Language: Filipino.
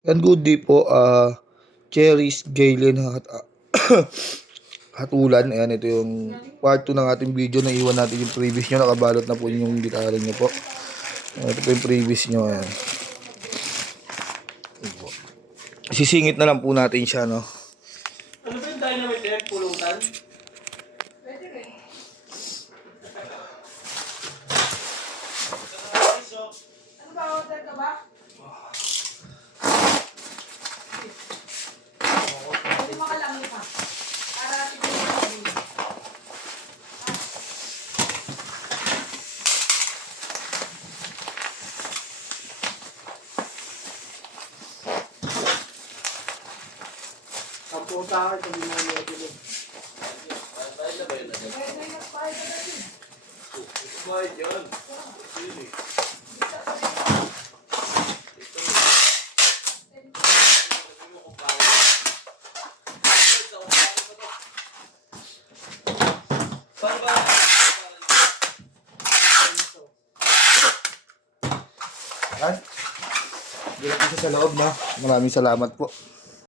And good day po, Cherries, Jalen, Hatulan. Ayan, ito yung part 2 ng ating video. Naiwan natin yung previous nyo. Nakabalot na po yung gitara nyo po. Ito po yung previous nyo. Ayan. Sisingit na lang po natin siya, no? Ano ba yung dynamite yan? Pulutan? Ano ba, order ka ba? Pwede makalangi pa. Para siguro sabihin. Ang puta ka, sabi mo niya dito. Pwede na pa ito natin. Bayad yan. Ayan. Direct isa sa loob, no? Maraming salamat po.